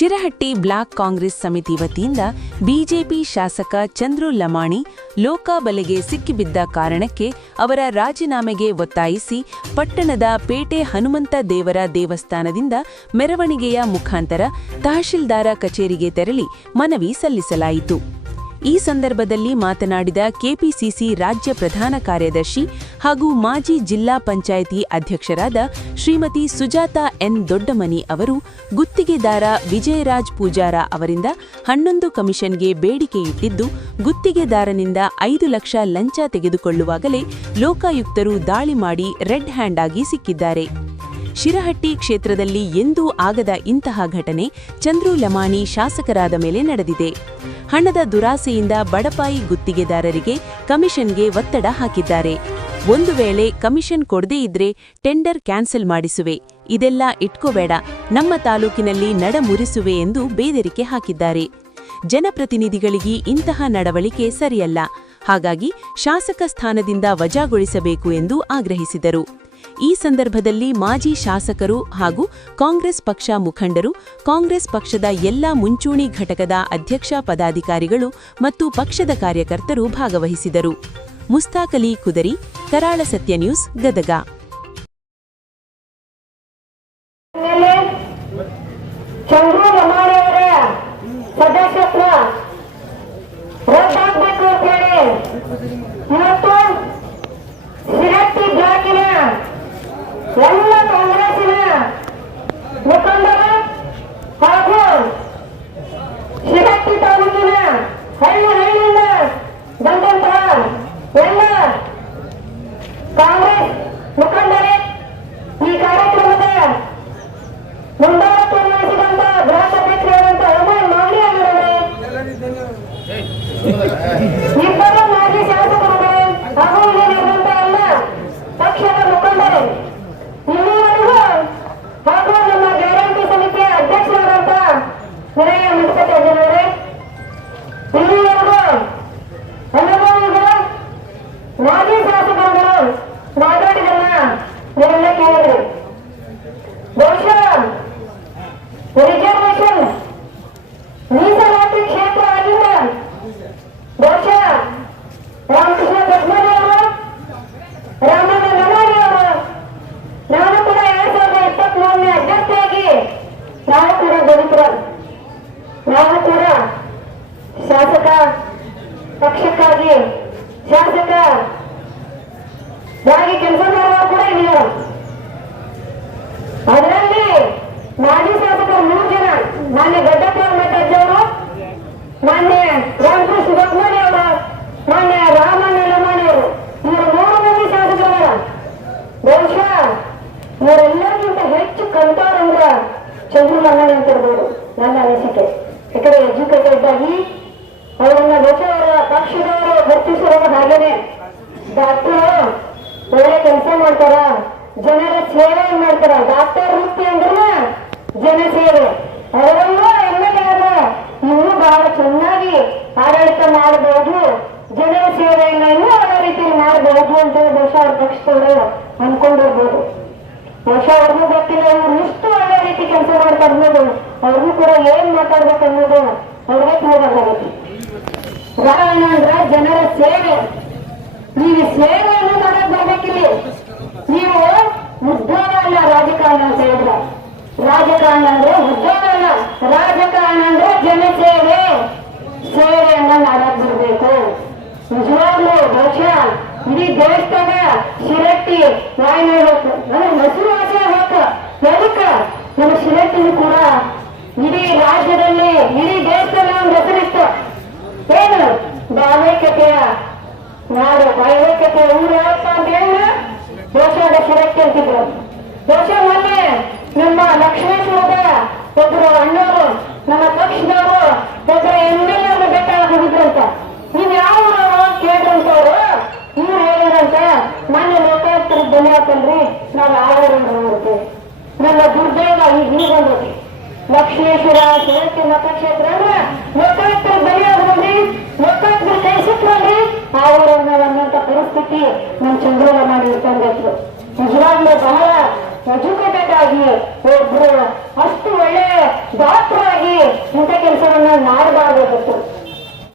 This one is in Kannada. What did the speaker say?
ಶಿರಹಟ್ಟಿ ಬ್ಲಾಕ್ ಕಾಂಗ್ರೆಸ್ ಸಮಿತಿ ವತಿಯಿಂದ ಬಿಜೆಪಿ ಶಾಸಕ ಚಂದ್ರು ಲಮಾಣಿ ಲೋಕಾಬಲೆಗೆ ಸಿಕ್ಕಿಬಿದ್ದ ಕಾರಣಕ್ಕೆ ಅವರ ರಾಜೀನಾಮೆಗೆ ಒತ್ತಾಯಿಸಿ ಪಟ್ಟಣದ ಪೇಟೆ ಹನುಮಂತ ದೇವರ ದೇವಸ್ಥಾನದಿಂದ ಮೆರವಣಿಗೆಯ ಮುಖಾಂತರ ತಹಶೀಲ್ದಾರ ಕಚೇರಿಗೆ ತೆರಳಿ ಮನವಿ ಸಲ್ಲಿಸಲಾಯಿತು. ಈ ಸಂದರ್ಭದಲ್ಲಿ ಮಾತನಾಡಿದ ಕೆಪಿಸಿಸಿ ರಾಜ್ಯ ಪ್ರಧಾನ ಕಾರ್ಯದರ್ಶಿ ಹಾಗೂ ಮಾಜಿ ಜಿಲ್ಲಾ ಪಂಚಾಯಿತಿ ಅಧ್ಯಕ್ಷರಾದ ಶ್ರೀಮತಿ ಸುಜಾತಾ ಎನ್ ದೊಡ್ಡಮನಿ ಅವರು ಗುತ್ತಿಗೆದಾರ ವಿಜಯರಾಜ್ ಪೂಜಾರ ಅವರಿಂದ 11 ಕಮಿಷನ್ಗೆ ಬೇಡಿಕೆ ಇಟ್ಟಿದ್ದು, ಗುತ್ತಿಗೆದಾರನಿಂದ 5 ಲಕ್ಷ ಲಂಚ ತೆಗೆದುಕೊಳ್ಳುವಾಗಲೇ ಲೋಕಾಯುಕ್ತರು ದಾಳಿ ಮಾಡಿ ರೆಡ್ ಹ್ಯಾಂಡ್ ಆಗಿ ಸಿಕ್ಕಿದ್ದಾರೆ. ಶಿರಹಟ್ಟಿ ಕ್ಷೇತ್ರದಲ್ಲಿ ಎಂದೂ ಆಗದ ಇಂತಹ ಘಟನೆ ಚಂದ್ರು ಲಮಾಣಿ ಶಾಸಕರಾದ ಮೇಲೆ ನಡೆದಿದೆ. ಹಣದ ದುರಾಸೆಯಿಂದ ಬಡಪಾಯಿ ಗುತ್ತಿಗೆದಾರರಿಗೆ ಕಮಿಷನ್ಗೆ ಒತ್ತಡ ಹಾಕಿದ್ದಾರೆ. ಒಂದು ವೇಳೆ ಕಮಿಷನ್ ಕೊಡದೇ ಇದ್ರೆ ಟೆಂಡರ್ ಕ್ಯಾನ್ಸಲ್ ಮಾಡಿಸುವೆ, ಇದೆಲ್ಲ ಇಟ್ಕೋಬೇಡ, ನಮ್ಮ ತಾಲೂಕಿನಲ್ಲಿ ನಡಮುರಿಸುವೆ ಎಂದು ಬೇದರಿಕೆ ಹಾಕಿದ್ದಾರೆ. ಜನಪ್ರತಿನಿಧಿಗಳಿಗೆ ಇಂತಹ ನಡವಳಿಕೆ ಸರಿಯಲ್ಲ. ಹಾಗಾಗಿ ಶಾಸಕ ಸ್ಥಾನದಿಂದ ವಜಾಗೊಳಿಸಬೇಕು ಎಂದು ಆಗ್ರಹಿಸಿದರು. ಈ ಸಂದರ್ಭದಲ್ಲಿ ಮಾಜಿ ಶಾಸಕರು ಹಾಗೂ ಕಾಂಗ್ರೆಸ್ ಪಕ್ಷ ಮುಖಂಡರು, ಕಾಂಗ್ರೆಸ್ ಪಕ್ಷದ ಎಲ್ಲ ಮುಂಚೂಣಿ ಘಟಕದ ಅಧ್ಯಕ್ಷ ಪದಾಧಿಕಾರಿಗಳು ಮತ್ತು ಪಕ್ಷದ ಕಾರ್ಯಕರ್ತರು ಭಾಗವಹಿಸಿದರು. ಮುಸ್ತಾಕ್ ಅಲಿ ಕುದರಿ, ಕರಾಳ ಸತ್ಯ ನ್ಯೂಸ್, ಗದಗ. ಎಲ್ಲ ಕಾಂಗ್ರೆಸ್ಸಿನ ಮುಖಂಡರು ಹಾಗೂ ಶಿರಹಟ್ಟಿ ತಾಲೂಕಿನ ಹಳ್ಳಿಯಿಂದ ಬಂದಂತಹ ಎಲ್ಲ ಕಾಂಗ್ರೆಸ್ ಮುಖಂಡರೇ, ಈ ಕಾರ್ಯಕ್ರಮದ ಮುಂದಾಳತ್ವ ವಹಿಸಿದಂತಹ ಬ್ಲಾಕ್ ಅಧ್ಯಕ್ಷರಾದಂಥ ಅಮರ್ ಮಾಗಡಿ ಅವರೇ, ಇಬ್ಬರು ಮಾಜಿ ಶಾಸಕರುಗಳೇ ಹಾಗೂ ಇಲ್ಲಿರುವಂತಹ ಎಲ್ಲ ಪಕ್ಷದ ಮುಖಂಡರೇ, ಹಾಗೂ ನಮ್ಮ ಗ್ಯಾರಂಟಿ ಸಮಿತಿಯ ಅಧ್ಯಕ್ಷರಾದಂಥ ವಿನಯ ಮುನ್ಸೂಚನೆಯವರೇ, ಇಲ್ಲಿಯವರೆಗೂ ಅನುಭವಿಗಳು ಮಾಜಿ ಶಾಸಕರುಗಳು ಮಾತಾಡಿದನ್ನ ನೀವೆಲ್ಲ ಕೇಳಿದ್ರಿ. ಬಹುಶಃ ರಿಸರ್ವೇಶನ್ ಮೀಸಲಾತಿ ಕ್ಷೇತ್ರ ಆಗಿದ್ದ ಬಹುಶಃ ರಾಮಕೃಷ್ಣ ಗಜ್ಮರಿ ಅವರು, ರಾಮಣ್ಣ ಲಮಾಣಿ ಅವರು, ನಾನು ಕೂಡ 2023ನೇ ಅಭ್ಯರ್ಥಿಯಾಗಿ ನಾವು ಕೂಡ ಗೆದ್ದಿದ್ರು. ನಾವು ಕೂಡ ಶಾಸಕ ಪಕ್ಷಕ್ಕಾಗಿ ಶಾಸಕರಾಗಿ ಕೆಲಸ ಮಾಡುವ ಕೂಡ ಇಲ್ಲ. ಅದರಲ್ಲಿ ಮಾಜಿ ಶಾಸಕರು 3 ಜನ, ಮಾನ್ಯ ಗಡ್ಡಪ್ಪ ಮಠಜ್ಜವರು, ಮಾನ್ಯ ರಾಮಕೃಷ್ಣ ಗಜ್ಮರಿ ಅವರು, ಮಾನ್ಯ ರಾಮಣ್ಣ ಲಮಾಣಿ ಅವರು, ಇವರು 3 ಮಂದಿ ಶಾಸಕರ. ಬಹುಶಃ ಇವರೆಲ್ಲರಿಗಿಂತ ಹೆಚ್ಚು ಕಲಿತವರಂದ್ರ ಚಂದ್ರು ಲಮಾಣಿ ಅಂತ ಇರ್ಬೋದು ನನ್ನ ಅನಿಸಿಕೆ. ಯಾಕಂದ್ರೆ ಎಜುಕೇಟೆಡ್ ಆಗಿ ಅವರನ್ನ ಬಹುಶಃ ಅವರ ಪಕ್ಷದವರು ಗುರುತಿಸಿರೋದು ಹಾಗೇನೆ. ಡಾಕ್ಟರು ಒಳ್ಳೆ ಕೆಲಸ ಮಾಡ್ತಾರ, ಜನರ ಸೇವೆ ಮಾಡ್ತಾರ. ಡಾಕ್ಟರ್ ವೃತ್ತಿ ಅಂದ್ರೆ ಜನ ಸೇವೆ. ಅವರೆಲ್ಲ ಎಮ್ಮೆಲ್ಲೆ ಇನ್ನೂ ಬಹಳ ಚೆನ್ನಾಗಿ ಆಡಳಿತ ಮಾಡಬಹುದು, ಜನರ ಸೇವೆಯನ್ನ ಇನ್ನೂ ಒಳ್ಳೆ ರೀತಿಯಲ್ಲಿ ಮಾಡಬಹುದು ಅಂತ ಬಹುಶಃ ಅವ್ರ ಪಕ್ಷದವರು ಅನ್ಕೊಂಡಿರ್ಬೋದು. ಬಹುಶಃ ಅವ್ರಿಗೂ ಗೊತ್ತಿಲ್ಲ ಇವ್ರು ಇಷ್ಟು ಒಳ್ಳೆ ರೀತಿ ಕೆಲಸ ಮಾಡ್ತಾರೆ ಅನ್ನೋದು, ಅವ್ರಿಗೂ ಕೂಡ ಏನ್ ಮಾತಾಡ್ಬೇಕು ಅನ್ನೋದು ಅವ್ರಿಗೆ ತಿಳಿದಾಗುತ್ತೆ. ರಾಮಾಯಣ ಅಂದ್ರ ಜನರ ಸೇವೆ. ನೀವು ಸೇವೆಯನ್ನು ಮಾಡಕ್ ಬರ್ಬೇಕಿಲ್ಲಿ. ನೀವು ಉದ್ಯೋಗ ಅಲ್ಲ ರಾಜಕಾರಣ ಅಂತ ಹೇಳಿದ್ರೆ, ರಾಜಕಾರಣ ಅಂದ್ರೆ ಉದ್ಯೋಗ ಅಲ್ಲ, ರಾಜಕಾರಣ ಅಂದ್ರೆ ಜನಸೇವೆ. ಸೇವೆಯನ್ನ ಮಾಡಕ್ ಬರ್ಬೇಕು. ನಿಜವಾಗ್ಲೂ ಬಹುಶಃ ಇಡೀ ದೇಶದಾಗ ಶಿರಹಟ್ಟಿ ವಾಯು ಹೋಗ್ತು, ಹಸಿರು ಆಸೆ ಹೋಗ್ತು. ಎದಕ್ಕ ನಮ್ಮ ಶಿರಹಟ್ಟಿನೂ ಕೂಡ ಇಡೀ ರಾಜ್ಯದಲ್ಲಿ, ಇಡೀ ದೇಶದಲ್ಲಿ ಒಂದು ಹೆಸರಿತ್ತು. ಏನು ಭಾವೈಕ್ಯತೆಯ ನಾಡು, ಭಾವೈಕ್ಯತೆಯ ಊರು ಯಾವಪ್ಪ ಅಂತ ಹೇಳಿದ್ರೆ ಬಹುಶಃ ಶಿರಹಟ್ಟಿ ಅಂತಿದ್ರು. ಬಹುಶಃ ಮೊನ್ನೆ ನಮ್ಮ ಲಕ್ಷ್ಮೇಶ್ವರದ ಒಬ್ಬರು ಅಣ್ಣವರು, ನಮ್ಮ ಪಕ್ಷದವರು ಒಬ್ಬರು ಎಮ್ಮೆಲ್ಲೆ ಬೇಕಾಗಿ ಹೋಗಿದ್ರಂತ. ನೀವು ಯಾವ ಕೇಳ್ರಂತವ್ರು ಇವ್ರು ಹೇಳಿದ್ರಂತ, ಮೊನ್ನೆ ಲೋಕಾಯುಕ್ತರಿಗೆ ಬೆಲೆ ಹಾಕಲ್ರಿ ನಾವು ಆಡೋರಂತೆ. ನಮ್ಮ ದುರ್ದೈವ ಈಗ ಬಂದ್ರಿ ಲಕ್ಷ್ಮೇಶ್ವರ ಶಿರಹಟ್ಟಿ ಮತಕ್ಷೇತ್ರ ಅಂದ್ರೆ ಲೋಕಾಯುಕ್ತರಿಗೆ ಬೆಲೆ ಹಾಕೋದ್ರಿ, ಲೋಕಾಯುಕ್ತರು ಕೈ ಸಿಕ್ಕ್ರಿ ಆವರಣವಂತ ಪರಿಸ್ಥಿತಿ ನಮ್ಮ ಚಂದ್ರು ಲಮಾಣಿ ತಂದಿದ್ರು. ನಿಜವಾಗ್ಲೂ ಬಹಳ ಎಜುಕೇಟೆಡ್ ಆಗಿ ಒಬ್ರು ಅಷ್ಟು ಒಳ್ಳೆ